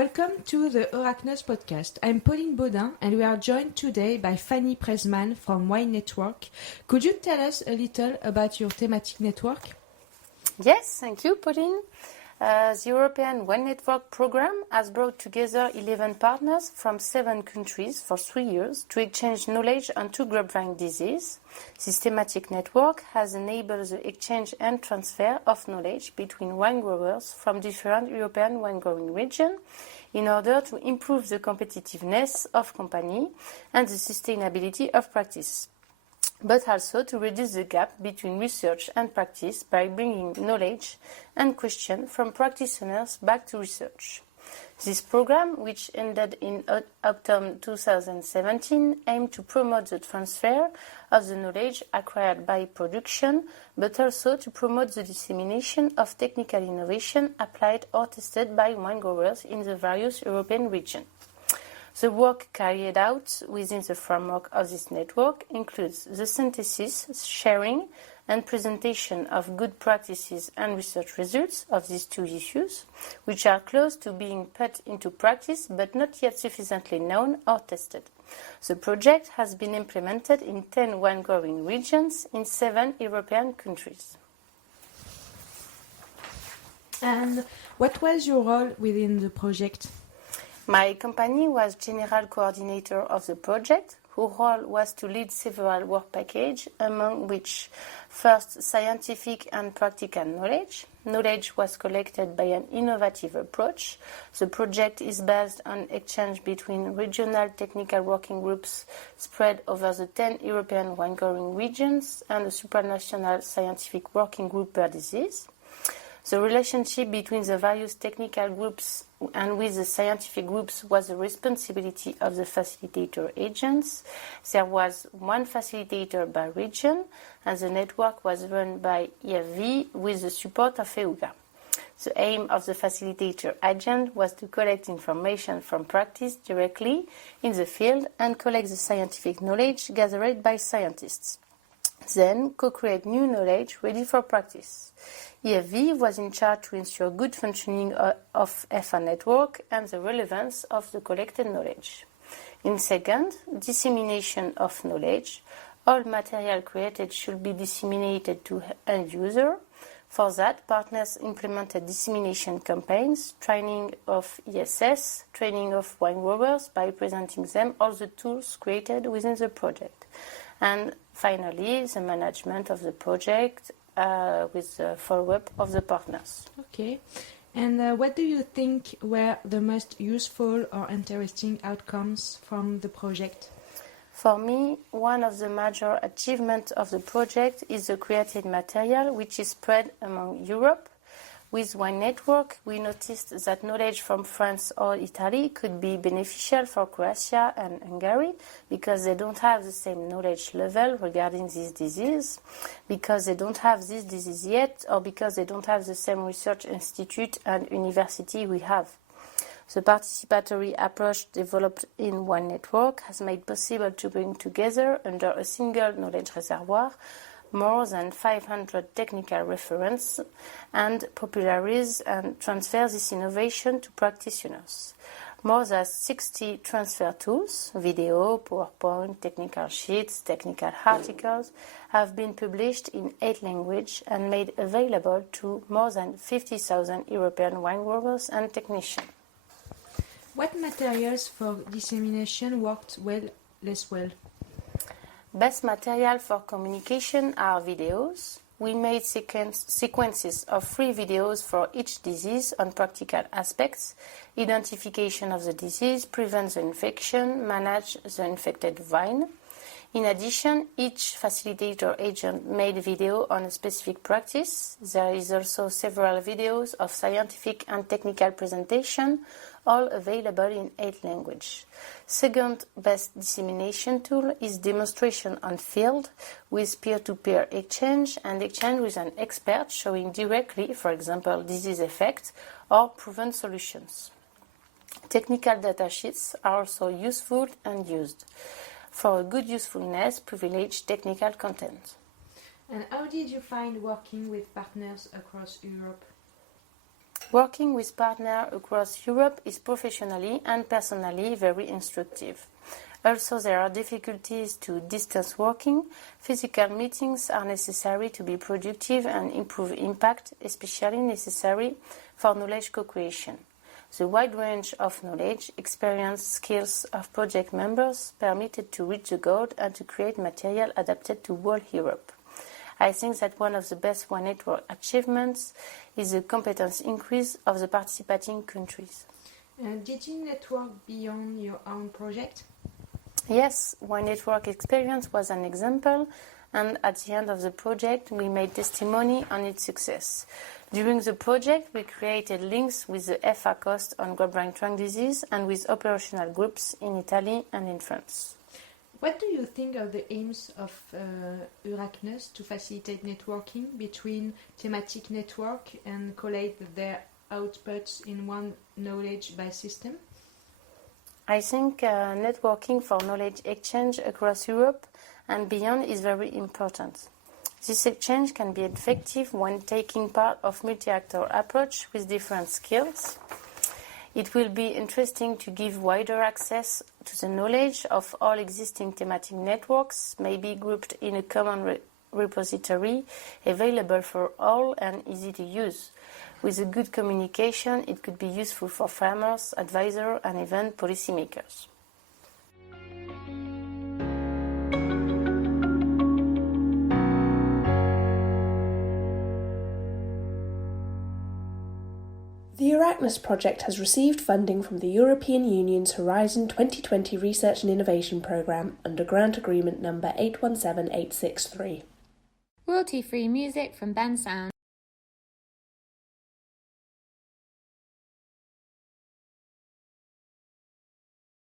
Welcome to the Arachnos podcast. I'm Pauline Baudin and we are joined today by Fanny Presman from WINETWORK. Could you tell us a little about your thematic network? Yes, thank you, Pauline. The European WINETWORK program has brought together 11 partners from 7 countries for 3 years to exchange knowledge on 2 grapevine diseases. This thematic network has enabled the exchange and transfer of knowledge between wine growers from different European wine growing regions in order to improve the competitiveness of company and the sustainability of practice, but also to reduce the gap between research and practice by bringing knowledge and questions from practitioners back to research. This program, which ended in autumn 2017, aimed to promote the transfer of the knowledge acquired by production, but also to promote the dissemination of technical innovation applied or tested by wine growers in the various European regions. The work carried out within the framework of this network includes the synthesis, sharing, and presentation of good practices and research results of these 2 issues, which are close to being put into practice but not yet sufficiently known or tested. The project has been implemented in 10 wine-growing regions in 7 European countries. And what was your role within the project? My company was general coordinator of the project, whose role was to lead several work packages, among which first scientific and practical knowledge. Knowledge was collected by an innovative approach. The project is based on exchange between regional technical working groups spread over the 10 European wine-growing regions and a supranational scientific working group per disease. The relationship between the various technical groups and with the scientific groups was the responsibility of the facilitator agents. There was one facilitator by region, and the network was run by EFV with the support of EUGA. The aim of the facilitator agent was to collect information from practice directly in the field and collect the scientific knowledge gathered by scientists. Then co-create new knowledge ready for practice. EFV was in charge to ensure good functioning of FA network and the relevance of the collected knowledge. In second, dissemination of knowledge. All material created should be disseminated to end user. For that, partners implemented dissemination campaigns, training of ESS, training of wine growers by presenting them all the tools created within the project. And finally, the management of the project with the follow-up of the partners. Okay. And what do you think were the most useful or interesting outcomes from the project? For me, one of the major achievements of the project is the created material, which is spread among Europe. With WINETWORK, we noticed that knowledge from France or Italy could be beneficial for Croatia and Hungary because they don't have the same knowledge level regarding this disease, because they don't have this disease yet, or because they don't have the same research institute and university we have. The participatory approach developed in WINETWORK has made possible to bring together under a single knowledge reservoir more than 500 technical references and popularize and transfer this innovation to practitioners. More than 60 transfer tools, video, PowerPoint, technical sheets, technical articles, have been published in 8 languages and made available to more than 50,000 European wine growers and technicians. What materials for dissemination worked well, less well? Best material for communication are videos. We made sequences of 3 videos for each disease on practical aspects: identification of the disease, prevent the infection, manage the infected vine. In addition, each facilitator agent made a video on a specific practice. There is also several videos of scientific and technical presentation, all available in 8 languages. Second best dissemination tool is demonstration on field with peer-to-peer exchange and exchange with an expert showing directly, for example, disease effects or proven solutions. Technical datasheets are also useful and used. For a good usefulness, privilege technical content. And how did you find working with partners across Europe? Working with partners across Europe is professionally and personally very instructive. Also, there are difficulties to distance working. Physical meetings are necessary to be productive and improve impact, especially necessary for knowledge co-creation. The wide range of knowledge, experience, skills of project members permitted to reach the goal and to create material adapted to whole Europe. I think that one of the best WINETWORK achievements is the competence increase of the participating countries. Did you network beyond your own project? Yes, WINETWORK experience was an example, and at the end of the project we made testimony on its success. During the project we created links with the FA cost on gut-brain trunk disease and with operational groups in Italy and in France. What do you think of the aims of Euracnus to facilitate networking between thematic network and collate their outputs in one knowledge base system? I think networking for knowledge exchange across Europe and beyond is very important. This exchange can be effective when taking part of multi-actor approach with different skills. It will be interesting to give wider access to the knowledge of all existing thematic networks, maybe grouped in a common repository, available for all and easy to use. With a good communication, it could be useful for farmers, advisors, and even policymakers. The Euracnus project has received funding from the European Union's Horizon 2020 Research and Innovation Programme under Grant Agreement number 817863. Royalty-free music from Ben Sound.